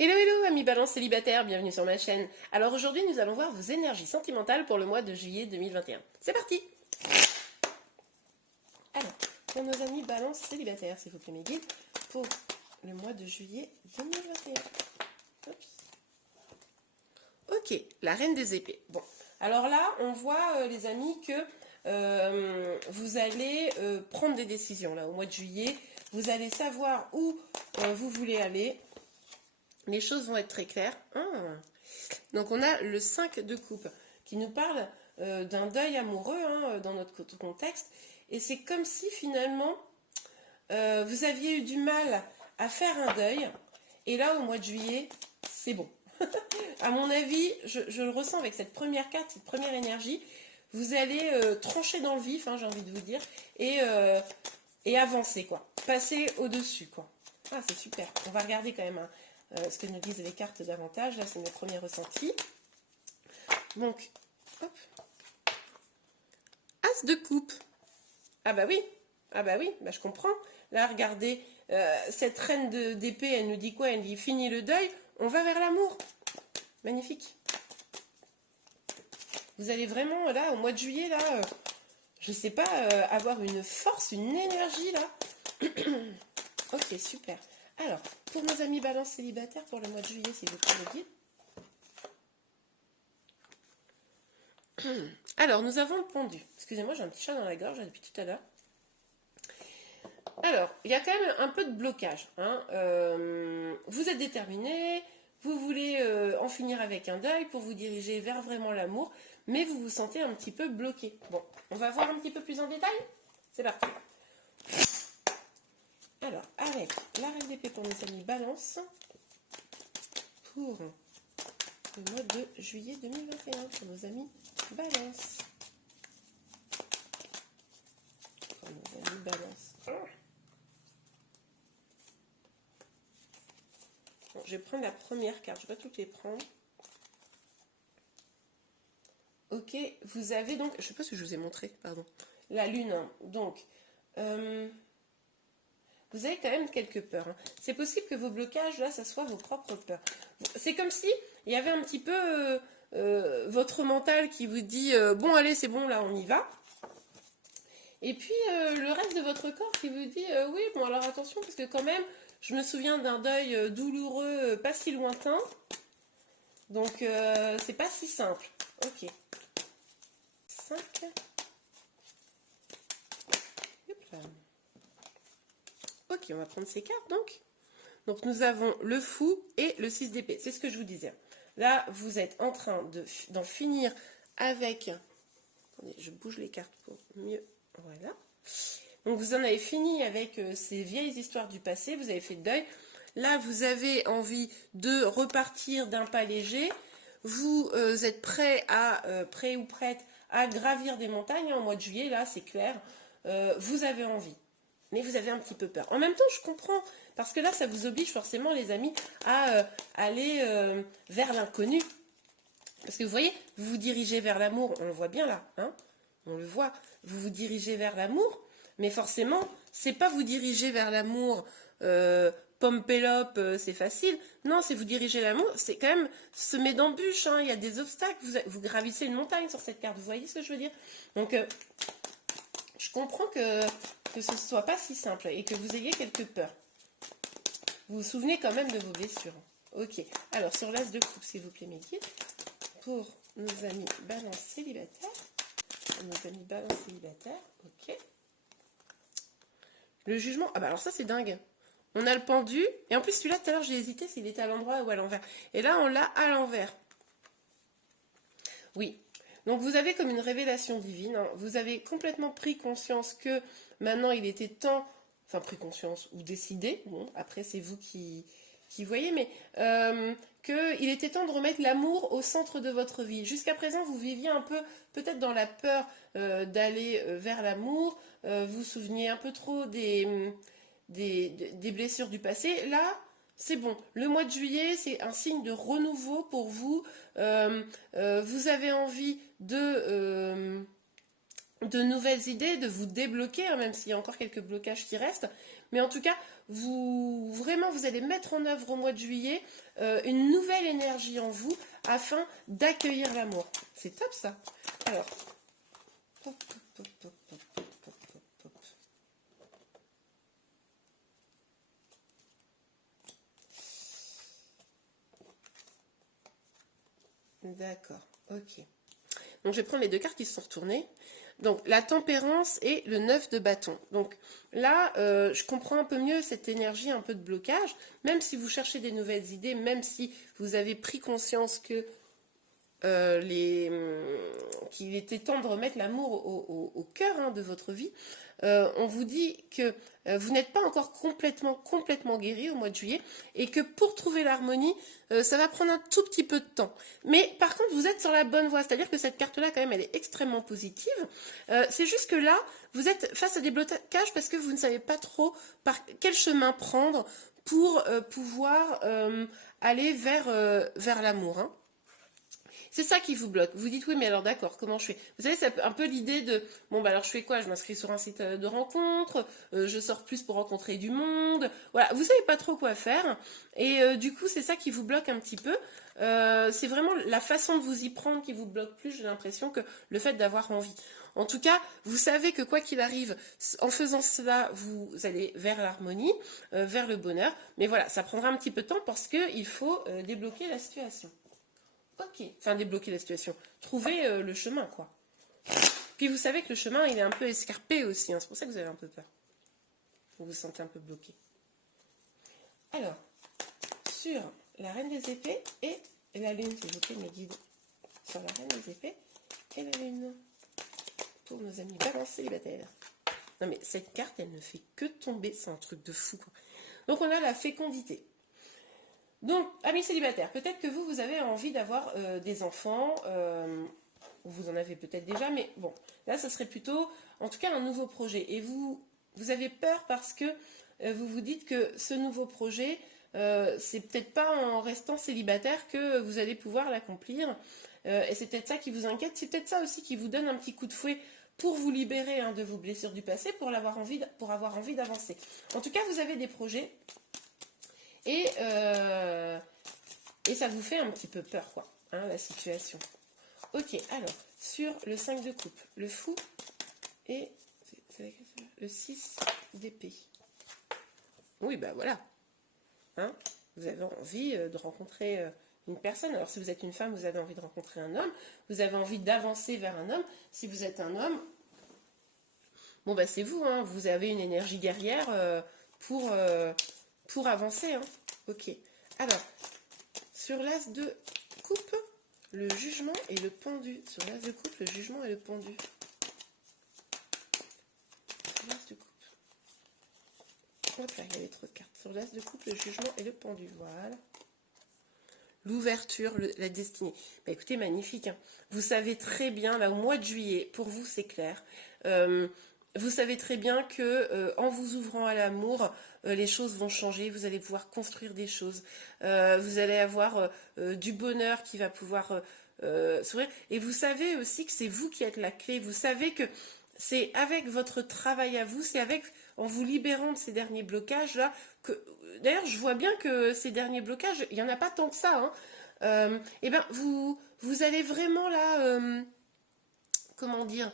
Hello hello amis balance célibataires, bienvenue sur ma chaîne. Alors aujourd'hui nous allons voir vos énergies sentimentales pour le mois de juillet 2021. C'est parti. Alors, pour nos amis balance célibataires, s'il vous plaît mes guides, pour le mois de juillet 2021. Oups. Ok, la reine des épées. Bon, alors là on voit les amis que vous allez prendre des décisions là au mois de juillet. Vous allez savoir où vous voulez aller. Les choses vont être très claires. Donc on a le 5 de coupe qui nous parle d'un deuil amoureux dans notre contexte. Et c'est comme si finalement vous aviez eu du mal à faire un deuil. Et là au mois de juillet, c'est bon. À mon avis, je le ressens avec cette première carte, cette première énergie. Vous allez trancher dans le vif, j'ai envie de vous dire, et avancer, quoi. Passer au-dessus, quoi. Ah, c'est super. On va regarder quand même ce que nous disent les cartes davantage. Là, c'est mes premiers ressentis. Donc, hop. As de coupe. Ah bah oui, je comprends. Là, regardez, cette reine d'épée, elle nous dit quoi? Elle dit, fini le deuil, on va vers l'amour. Magnifique. Vous allez vraiment, là, au mois de juillet, là, je sais pas, avoir une force, une énergie, là. Ok, super. Alors, pour nos amis balance célibataires, pour le mois de juillet, s'il vous plaît, le guide. Alors, nous avons le pendu. Excusez-moi, j'ai un petit chat dans la gorge depuis tout à l'heure. Alors, il y a quand même un peu de blocage. Vous êtes déterminé, vous voulez en finir avec un deuil pour vous diriger vers vraiment l'amour, mais vous vous sentez un petit peu bloqué. Bon, on va voir un petit peu plus en détail. C'est parti. Alors, avec la reine d'épée pour nos amis balance, pour le mois de juillet 2021, pour nos amis balance. Pour nos amis balance. Bon, je vais prendre la première carte, je ne vais pas toutes les prendre. Ok, vous avez donc, je ne sais pas si je vous ai montré, pardon, la lune. Donc, vous avez quand même quelques peurs. C'est possible que vos blocages, là, ça soit vos propres peurs. C'est comme si il y avait un petit peu votre mental qui vous dit bon, allez, c'est bon, là, on y va. Et puis, le reste de votre corps qui vous dit oui, bon, alors attention, parce que quand même, je me souviens d'un deuil douloureux, pas si lointain. Donc, c'est pas si simple. Ok. 5. Hop là. Ok, on va prendre ces cartes donc. Donc nous avons le fou et le 6 d'épée. C'est ce que je vous disais. Là, vous êtes en train d'en finir avec... Attendez, je bouge les cartes pour mieux... Voilà. Donc vous en avez fini avec ces vieilles histoires du passé. Vous avez fait le deuil. Là, vous avez envie de repartir d'un pas léger. Vous êtes prêt ou prête à gravir des montagnes. Au mois de juillet, là, c'est clair. Vous avez envie. Mais vous avez un petit peu peur. En même temps, je comprends, parce que là, ça vous oblige forcément, les amis, à aller vers l'inconnu. Parce que vous voyez, vous vous dirigez vers l'amour, on le voit bien là, on le voit, vous vous dirigez vers l'amour, mais forcément, c'est pas vous diriger vers l'amour, pompélope, c'est facile. Non, c'est vous diriger l'amour, c'est quand même semer d'embûches, il y a des obstacles, vous gravissez une montagne sur cette carte, vous voyez ce que je veux dire? Donc, je comprends que ce ne soit pas si simple et que vous ayez quelques peurs. Vous vous souvenez quand même de vos blessures. Ok. Alors, sur l'as de coupe, s'il vous plaît, mes guides, pour nos amis balance célibataires. Nos amis balance célibataires. Ok. Le jugement. Ah bah alors ça, c'est dingue. On a le pendu. Et en plus, celui-là, tout à l'heure, j'ai hésité s'il était à l'endroit ou à l'envers. Et là, on l'a à l'envers. Oui. Donc vous avez comme une révélation divine, vous avez complètement pris conscience que maintenant il était temps, enfin pris conscience ou décidé, bon après c'est vous qui voyez, mais qu'il était temps de remettre l'amour au centre de votre vie. Jusqu'à présent vous viviez un peu peut-être dans la peur d'aller vers l'amour, vous vous souveniez un peu trop des blessures du passé. Là, c'est bon. Le mois de juillet, c'est un signe de renouveau pour vous. Vous avez envie de nouvelles idées, de vous débloquer, hein, même s'il y a encore quelques blocages qui restent. Mais en tout cas, vraiment, vous allez mettre en œuvre au mois de juillet une nouvelle énergie en vous afin d'accueillir l'amour. C'est top ça. Alors, hop, hop, hop, hop, hop, hop, hop, hop, hop. D'accord, ok. Donc je vais prendre les deux cartes qui se sont retournées. Donc la tempérance et le 9 de bâton. Donc là, je comprends un peu mieux cette énergie un peu de blocage, même si vous cherchez des nouvelles idées, même si vous avez pris conscience que qu'il était temps de remettre l'amour au cœur, hein, de votre vie. On vous dit que vous n'êtes pas encore complètement guéri au mois de juillet et que pour trouver l'harmonie, ça va prendre un tout petit peu de temps. Mais par contre, vous êtes sur la bonne voie, c'est-à-dire que cette carte-là, quand même, elle est extrêmement positive. C'est juste que là, vous êtes face à des blocages parce que vous ne savez pas trop par quel chemin prendre pour pouvoir aller vers l'amour, hein. C'est ça qui vous bloque. Vous dites oui, mais alors d'accord, comment je fais? Vous savez, c'est un peu l'idée de bon, bah alors je fais quoi? Je m'inscris sur un site de rencontre, je sors plus pour rencontrer du monde. Voilà, vous savez pas trop quoi faire. Et du coup, c'est ça qui vous bloque un petit peu. C'est vraiment la façon de vous y prendre qui vous bloque plus, j'ai l'impression, que le fait d'avoir envie. En tout cas, vous savez que quoi qu'il arrive, en faisant cela, vous allez vers l'harmonie, vers le bonheur. Mais voilà, ça prendra un petit peu de temps parce qu'il faut débloquer la situation. Ok, enfin débloquer la situation. Trouver le chemin, quoi. Puis vous savez que le chemin, il est un peu escarpé aussi, hein. C'est pour ça que vous avez un peu peur. Vous vous sentez un peu bloqué. Alors, sur la reine des épées et la lune, s'il vous plaît, me guide sur la reine des épées et la lune. Pour nos amis balance célibataires. Non mais cette carte, elle ne fait que tomber, c'est un truc de fou, quoi. Donc on a la fécondité. Donc, amis célibataires, peut-être que vous avez envie d'avoir des enfants, ou vous en avez peut-être déjà, mais bon, là, ça serait plutôt, en tout cas, un nouveau projet. Et vous avez peur parce que vous vous dites que ce nouveau projet, c'est peut-être pas en restant célibataire que vous allez pouvoir l'accomplir. Et c'est peut-être ça qui vous inquiète, c'est peut-être ça aussi qui vous donne un petit coup de fouet pour vous libérer, hein, de vos blessures du passé, pour avoir envie d'avancer. En tout cas, vous avez des projets. Et ça vous fait un petit peu peur, quoi, hein, la situation. Ok, alors, sur le 5 de coupe, le fou et le 6 d'épée. Oui, bah voilà. Hein, vous avez envie de rencontrer une personne. Alors, si vous êtes une femme, vous avez envie de rencontrer un homme. Vous avez envie d'avancer vers un homme. Si vous êtes un homme, bon, bah c'est vous, hein, vous avez une énergie guerrière pour avancer, hein. Ok. Alors, sur l'as de coupe, le jugement et le pendu. Sur l'as de coupe, le jugement et le pendu. Sur l'as de coupe. Hop là, il y avait trop de cartes. Sur l'as de coupe, le jugement et le pendu. Voilà. L'ouverture, la destinée. Bah, écoutez, magnifique, hein. Vous savez très bien, là, au mois de juillet, pour vous, c'est clair. Vous savez très bien que en vous ouvrant à l'amour, les choses vont changer. Vous allez pouvoir construire des choses. Vous allez avoir du bonheur qui va pouvoir s'ouvrir. Et vous savez aussi que c'est vous qui êtes la clé. Vous savez que c'est avec votre travail à vous, c'est en vous libérant de ces derniers blocages là que. D'ailleurs, je vois bien que ces derniers blocages, il n'y en a pas tant que ça, hein. Et ben vous allez vraiment là, comment dire,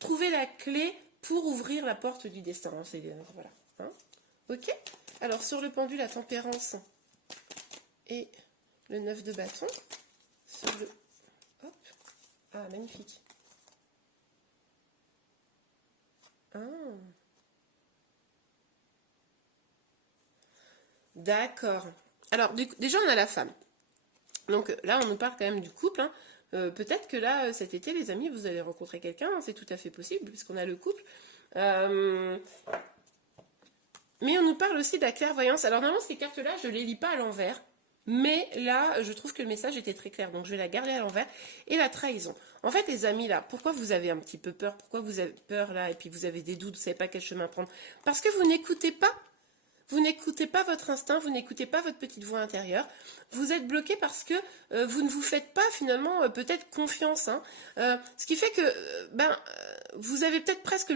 trouver la clé pour ouvrir la porte du destin. Voilà. Hein, ok. Alors, sur le pendu, la tempérance et le 9 de bâton. Sur le... Hop. Ah, magnifique. Ah. D'accord. Alors, déjà, on a la femme. Donc là, on nous parle quand même du couple, hein. Peut-être que là, cet été, les amis, vous allez rencontrer quelqu'un, hein, c'est tout à fait possible, puisqu'on a le couple. Mais on nous parle aussi de la clairvoyance. Alors normalement, ces cartes-là, je ne les lis pas à l'envers. Mais là, je trouve que le message était très clair. Donc je vais la garder à l'envers. Et la trahison. En fait, les amis, là, pourquoi vous avez un petit peu peur? Pourquoi vous avez peur, là? Et puis vous avez des doutes, vous ne savez pas quel chemin prendre? Parce que vous n'écoutez pas. vous n'écoutez pas votre instinct, vous n'écoutez pas votre petite voix intérieure. Vous êtes bloqué parce que vous ne vous faites pas finalement peut-être confiance. Hein. Ce qui fait que vous avez peut-être presque,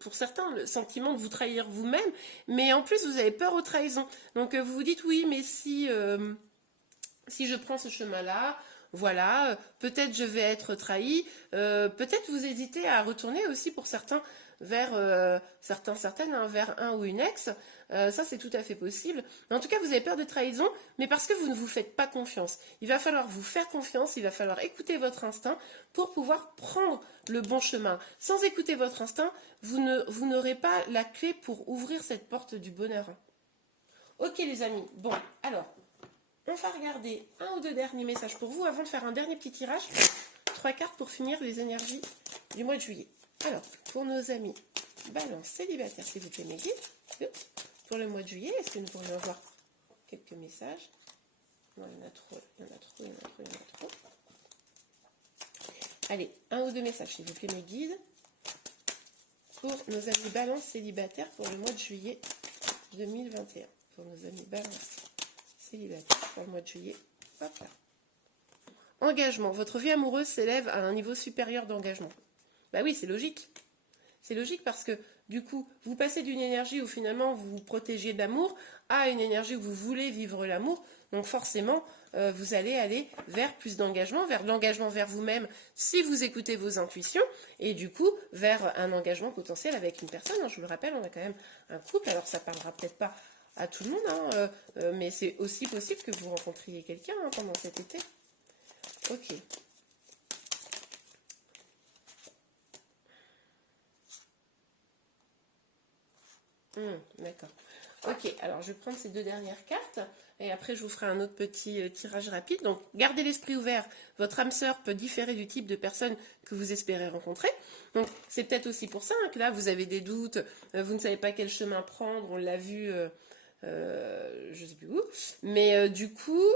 pour certains, le sentiment de vous trahir vous-même, mais en plus vous avez peur aux trahisons. Donc vous vous dites oui, mais si je prends ce chemin-là, voilà, peut-être je vais être trahi, peut-être vous hésitez à retourner aussi pour certains vers certaines, hein, vers un ou une ex, ça c'est tout à fait possible. Mais en tout cas, vous avez peur de trahison, mais parce que vous ne vous faites pas confiance. Il va falloir vous faire confiance, il va falloir écouter votre instinct pour pouvoir prendre le bon chemin. Sans écouter votre instinct, vous n'aurez pas la clé pour ouvrir cette porte du bonheur. Ok les amis, bon, alors... on va regarder un ou deux derniers messages pour vous avant de faire un dernier petit tirage. 3 cartes pour finir les énergies du mois de juillet. Alors, pour nos amis Balance célibataires, s'il vous plaît, mes guides. Pour le mois de juillet, est-ce que nous pourrions avoir quelques messages? Non, il y en a trop, il y en a trop, il y en a trop, il y en a trop. Allez, un ou deux messages, s'il vous plaît, mes guides. Pour nos amis Balance célibataires pour le mois de juillet 2021. Pour nos amis Balance célibataire pour le mois de juillet. Hop là. Engagement. Votre vie amoureuse s'élève à un niveau supérieur d'engagement. Bah oui, c'est logique. C'est logique parce que du coup, vous passez d'une énergie où finalement vous vous protégez de l'amour à une énergie où vous voulez vivre l'amour. Donc forcément, vous allez aller vers plus d'engagement, vers de l'engagement vers vous-même si vous écoutez vos intuitions et du coup vers un engagement potentiel avec une personne. Je vous le rappelle, on a quand même un couple. Alors ça parlera peut-être pas à tout le monde, hein, mais c'est aussi possible que vous rencontriez quelqu'un hein, pendant cet été. Ok. D'accord. Ok, alors je vais prendre ces deux dernières cartes et après je vous ferai un autre petit tirage rapide. Donc gardez l'esprit ouvert, votre âme sœur peut différer du type de personne que vous espérez rencontrer. Donc c'est peut-être aussi pour ça hein, que là vous avez des doutes, vous ne savez pas quel chemin prendre, on l'a vu... je sais plus où, mais du coup,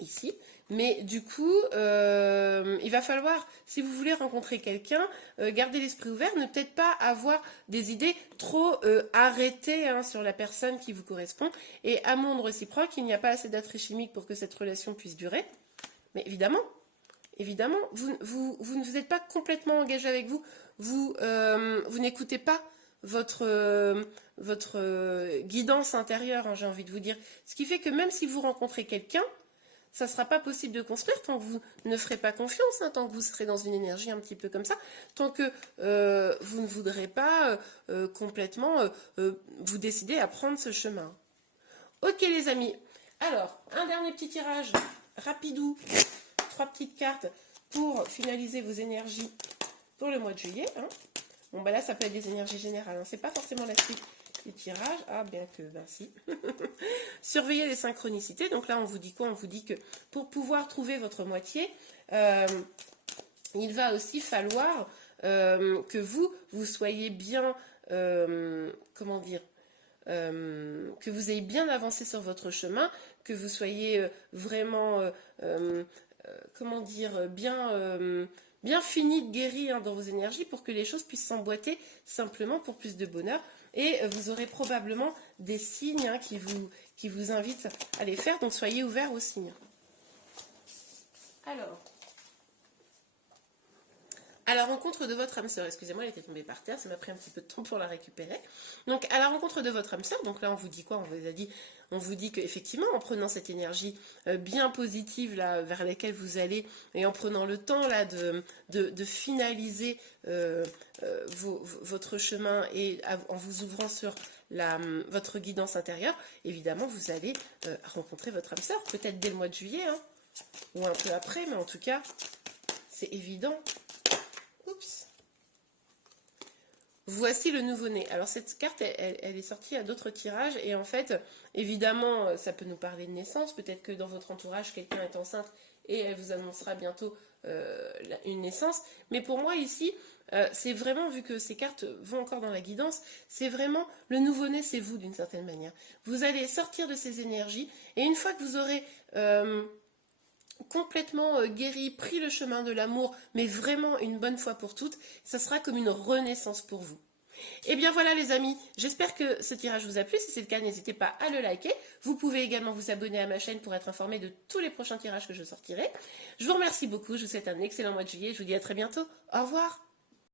ici, mais du coup, il va falloir, si vous voulez rencontrer quelqu'un, garder l'esprit ouvert, ne peut-être pas avoir des idées trop arrêtées hein, sur la personne qui vous correspond, et à monde réciproque, il n'y a pas assez d'attrait chimique pour que cette relation puisse durer, mais évidemment, vous ne vous êtes pas complètement engagé avec vous, vous n'écoutez pas votre guidance intérieure, hein, j'ai envie de vous dire. Ce qui fait que même si vous rencontrez quelqu'un, ça ne sera pas possible de construire tant que vous ne ferez pas confiance, hein, tant que vous serez dans une énergie un petit peu comme ça, tant que vous ne voudrez pas complètement vous décider à prendre ce chemin. Ok les amis, alors un dernier petit tirage rapidou, 3 petites cartes pour finaliser vos énergies pour le mois de juillet. Hein. Bon, bah là, ça peut être des énergies générales. Hein. C'est pas forcément la suite du tirage. Ah, bien que, ben si. Surveillez les synchronicités. Donc là, on vous dit quoi? On vous dit que pour pouvoir trouver votre moitié, il va aussi falloir que vous soyez bien, comment dire, que vous ayez bien avancé sur votre chemin, que vous soyez vraiment, comment dire, bien fini de guérir hein, dans vos énergies pour que les choses puissent s'emboîter simplement pour plus de bonheur. Et vous aurez probablement des signes hein, qui vous invitent à les faire, donc soyez ouverts aux signes. Alors, à la rencontre de votre âme sœur, excusez-moi, elle était tombée par terre, ça m'a pris un petit peu de temps pour la récupérer. Donc, à la rencontre de votre âme sœur, donc là, on vous dit quoi? On vous dit qu'effectivement, en prenant cette énergie bien positive là, vers laquelle vous allez, et en prenant le temps là de finaliser votre chemin et en vous ouvrant sur votre guidance intérieure, évidemment, vous allez rencontrer votre âme sœur, peut-être dès le mois de juillet, hein, ou un peu après, mais en tout cas, c'est évident. Oups. Voici le nouveau-né. Alors cette carte, elle est sortie à d'autres tirages et en fait, évidemment, ça peut nous parler de naissance. Peut-être que dans votre entourage, quelqu'un est enceinte et elle vous annoncera bientôt une naissance. Mais pour moi ici, c'est vraiment, vu que ces cartes vont encore dans la guidance, c'est vraiment le nouveau-né, c'est vous d'une certaine manière. Vous allez sortir de ces énergies et une fois que vous aurez... complètement guéri, pris le chemin de l'amour, mais vraiment une bonne fois pour toutes, ça sera comme une renaissance pour vous. Et bien voilà les amis, j'espère que ce tirage vous a plu. Si c'est le cas, n'hésitez pas à le liker. Vous pouvez également vous abonner à ma chaîne pour être informé de tous les prochains tirages que je sortirai. Je vous remercie beaucoup, je vous souhaite un excellent mois de juillet. Je vous dis à très bientôt. Au revoir.